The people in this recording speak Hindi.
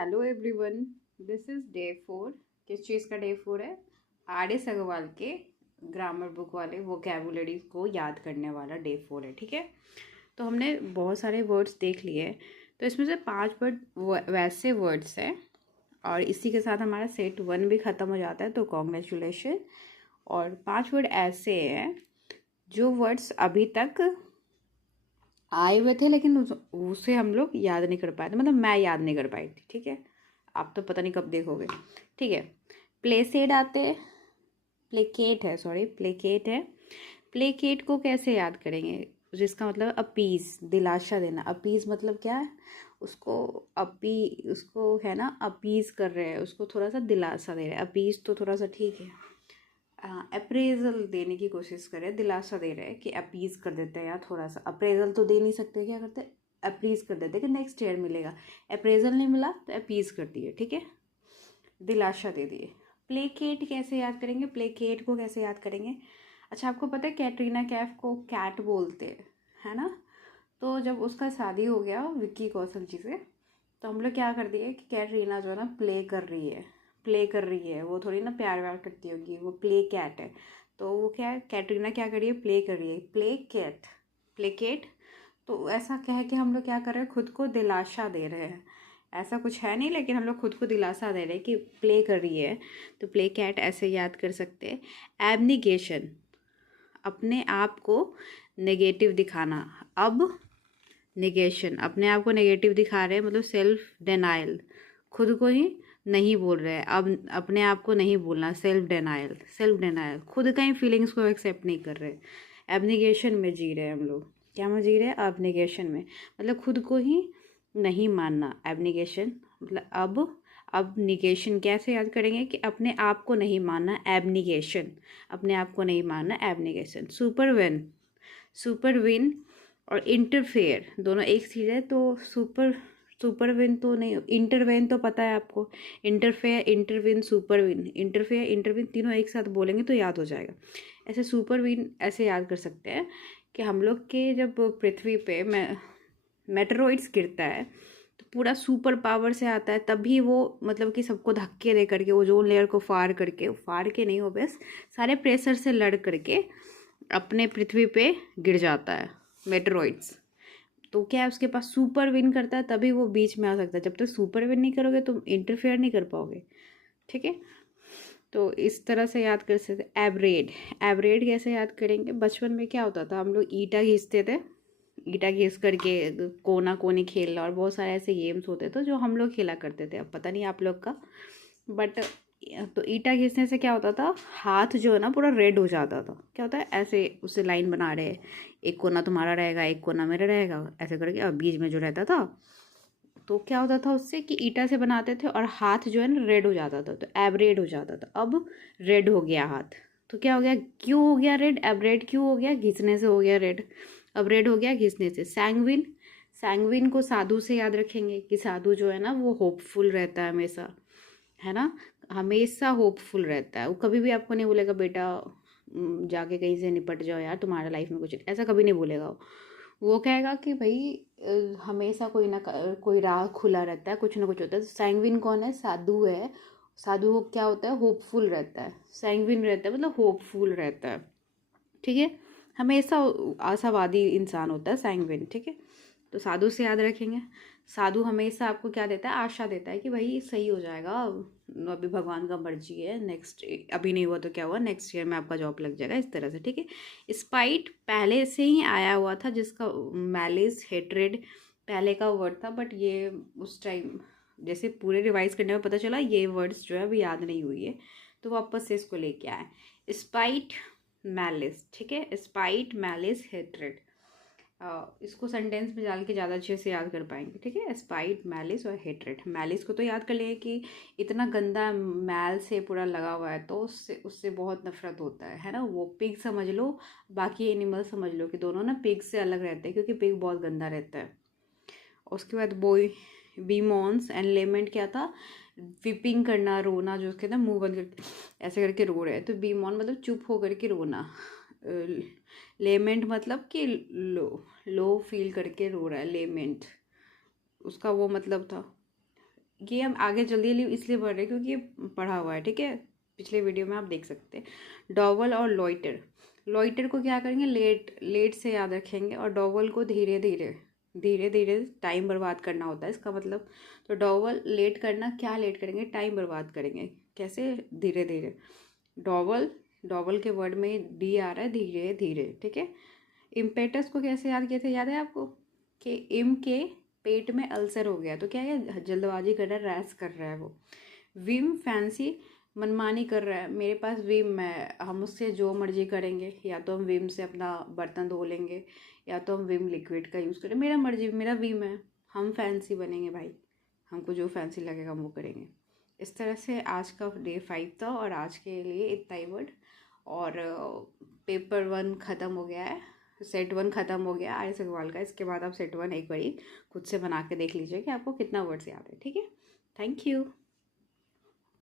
Hello everyone, this is day 4। किस चीज़ का डे 4 है? आर एस अग्रवाल के ग्रामर बुक वाले वोकैबुलरी को याद करने वाला डे 4 है। ठीक है, तो हमने बहुत सारे वर्ड्स देख लिए। तो इसमें से 5 वर्ड वैसे वर्ड्स हैं और इसी के साथ हमारा सेट 1 भी ख़त्म हो जाता है, तो कॉन्ग्रेचुलेशन। और 5 वर्ड ऐसे हैं जो वर्ड्स अभी तक आए हुए थे लेकिन उसे हम लोग याद नहीं कर पाए थे, मतलब मैं याद नहीं कर पाई थी। ठीक है, आप तो पता नहीं कब देखोगे। ठीक है, प्लेसेड आते, प्लेकेट है, सॉरी प्लेकेट है। प्लेकेट को कैसे याद करेंगे? जिसका मतलब अपीज, दिलासा देना। अपीज मतलब क्या है? उसको उसको है ना, अपीज कर रहे हैं, उसको थोड़ा सा दिलासा दे रहे हैं। अपीज तो थोड़ा सा ठीक है, अप्रेजल देने की कोशिश करें, दिलासा दे रहे हैं कि अपीज कर देते हैं। या थोड़ा सा अप्रेजल तो दे नहीं सकते, क्या करते हैं? अपीज कर देते हैं कि नेक्स्ट ईयर मिलेगा। अप्रेजल नहीं मिला तो अपीज कर दिए। ठीक है, दिलासा दे दिए। प्लेकेट कैसे याद करेंगे? प्लेकेट को कैसे याद करेंगे? अच्छा, आपको पता है कैटरीना कैफ को कैट बोलते हैं, है ना? तो जब उसका शादी हो गया विक्की कौशल जी से, तो हम लोग क्या कर दिए कि कैटरीना जो है ना प्ले कर रही है, प्ले कर रही है। वो थोड़ी ना प्यार व्यार करती होगी, वो प्ले कैट है। तो वो क्या है, कैटरीना क्या कर रही है? प्ले कर रही है, प्ले कैट, प्ले कैट। तो ऐसा कह के हम लोग क्या कर रहे हैं? खुद को दिलासा दे रहे हैं। ऐसा कुछ है नहीं, लेकिन हम लोग खुद को दिलासा दे रहे हैं कि प्ले कर रही है। तो प्ले कैट ऐसे याद कर सकते हैं। एब्निगेशन, अपने आप को नेगेटिव दिखाना। अब निगेशन, अपने आप को नेगेटिव दिखा रहे हैं, मतलब सेल्फ डिनाइल, खुद को ही नहीं बोल रहे हैं। अब अपने आप को नहीं बोलना, सेल्फ डिनाइल, सेल्फ डिनाइल, खुद का ही फीलिंग्स को एक्सेप्ट नहीं कर रहे। एब्निगेशन में जी रहे हैं हम लोग। क्या में जी रहे हैं? एब्निगेशन में, मतलब खुद को ही नहीं मानना। एब्निगेशन मतलब अब निगेशन कैसे याद करेंगे कि अपने आप को नहीं मानना, एब्निगेशन, अपने आप को नहीं मानना, एब्निगेशन। सुपरविन, सुपरविन और इंटरफेयर दोनों एक चीज़ है। तो सुपरविन तो नहीं, इंटरवेन तो पता है आपको। इंटरफेयर, इंटरविन, सुपरविन, इंटरफेयर, इंटरविन तीनों एक साथ बोलेंगे तो याद हो जाएगा। ऐसे सुपरविन ऐसे याद कर सकते हैं कि हम लोग के जब पृथ्वी पे मेटेरॉइड्स गिरता है तो पूरा सुपर पावर से आता है, तभी वो मतलब कि सबको धक्के दे करके ओजोन लेयर को फाड़ के नहीं हो, बस सारे प्रेशर से लड़ करके अपने पृथ्वी पे गिर जाता है मेटेरॉइड्स। तो क्या है, उसके पास सुपर विन करता है, तभी वो बीच में आ सकता है। जब तक सुपर विन नहीं करोगे तुम इंटरफेयर नहीं कर पाओगे। ठीक है, तो इस तरह से याद कर सकते। एवरेड, एवरेड कैसे याद करेंगे? बचपन में क्या होता था, हम लोग ईटा घीसते थे, ईटा घिस करके कोना कोनी खेलना, और बहुत सारे ऐसे गेम्स होते थे जो हम लोग खेला करते थे। अब पता नहीं आप लोग का, बट तो ईटा घिसने से क्या होता था, हाथ जो है ना पूरा रेड हो जाता था। क्या होता है, ऐसे उससे लाइन बना रहे, एक कोना तुम्हारा रहेगा, एक कोना मेरा रहेगा, ऐसे करके, और बीच में जो रहता था, तो क्या होता था उससे कि ईटा से बनाते थे और हाथ जो है ना रेड हो जाता था, तो एवरेड हो जाता था। अब रेड हो गया हाथ, तो क्या हो गया, क्यों हो गया रेड? एवरेड क्यों हो गया? घिसने से हो गया रेड। अब रेड हो गया घिसने से। सैंग्विन, सैंग्विन को साधु से याद रखेंगे कि साधु जो है ना वो होपफुल रहता है हमेशा, है ना, हमेशा होपफुल रहता है। वो कभी भी आपको नहीं बोलेगा बेटा जाके कहीं से निपट जाओ यार, तुम्हारा लाइफ में कुछ, ऐसा कभी नहीं बोलेगा वो कहेगा कि भाई हमेशा कोई ना कोई राह खुला रहता है, कुछ ना कुछ होता है। सैंग्विन कौन है? साधु है। साधु क्या होता है? होपफुल रहता है। सैंग्विन रहता है मतलब होपफुल रहता है। ठीक है, हमेशा आशावादी इंसान होता है सैंग्विन। ठीक है, तो साधु से याद रखेंगे। साधु हमेशा आपको क्या देता है? आशा देता है कि भाई सही हो जाएगा, अभी भगवान का मर्जी है, नेक्स्ट, अभी नहीं हुआ तो क्या हुआ, नेक्स्ट ईयर में आपका जॉब लग जाएगा, इस तरह से। ठीक है, स्पाइट पहले से ही आया हुआ था, जिसका मैलिस, हेट्रेड पहले का वर्ड था, बट ये उस टाइम जैसे पूरे रिवाइज करने में पता चला ये वर्ड्स जो है अभी याद नहीं हुई है, तो वापस से इसको लेके आए। Spite, malice. ठीक है, स्पाइट, मैलिस, हेट्रेड, इसको सेंटेंस में डाल के ज़्यादा अच्छे से याद कर पाएंगे। ठीक है, स्पाइट, मैलिस और हेट्रेड। मैलिस को तो याद कर लेंगे कि इतना गंदा मैल से पूरा लगा हुआ है, तो उससे उससे बहुत नफरत होता है ना। वो पिग समझ लो, बाकी एनिमल समझ लो कि दोनों ना पिग से अलग रहते हैं, क्योंकि पिग बहुत गंदा रहता है। उसके बाद बोई, बीमॉन्स एंड लेमेंट क्या था? विपिंग करना, रोना, जो कहते हैं मुंह बंद करके ऐसे करके रो रहे हैं, तो बीमॉन मतलब चुप होकर के रोना। लेमेंट मतलब कि लो फील करके रो रहा है, लेमेंट उसका वो मतलब था। ये हम आगे जल्दी इसलिए बढ़ रहे हैं क्योंकि ये पढ़ा हुआ है, ठीक है, पिछले वीडियो में आप देख सकते हैं। डॉवल और लॉइटर, लॉइटर को क्या करेंगे, लेट लेट से याद रखेंगे, और डॉवल को धीरे धीरे धीरे धीरे टाइम बर्बाद करना होता है इसका मतलब। तो डॉवल लेट करना, क्या लेट करेंगे, टाइम बर्बाद करेंगे, कैसे, धीरे धीरे। डॉवल, डॉवल के वर्ड में डी आ रहा है, धीरे धीरे, ठीक है। इम्पेटस को कैसे याद किए थे, याद है आपको, कि इम के पेट में अल्सर हो गया, तो क्या है, जल्दबाजी कर रहा है, रैश कर रहा है वो। विम, फैंसी, मनमानी कर रहा है, मेरे पास विम है, हम उससे जो मर्जी करेंगे, या तो हम विम से अपना बर्तन धो लेंगे, या तो हम विम लिक्विड का यूज़ करें, मेरा मर्जी, मेरा विम है, हम फैंसी बनेंगे भाई, हमको जो फैंसी लगेगा हम वो करेंगे। इस तरह से आज का डे 5 था, और आज के लिए इतना ही वर्ड। और पेपर 1 ख़त्म हो गया है, सेट 1 ख़त्म हो गया आर्य सगवाल का। इसके बाद आप सेट 1 एक बारी खुद से बना के देख लीजिए कि आपको कितना वर्ड्स याद है, ठीक है। Thank you.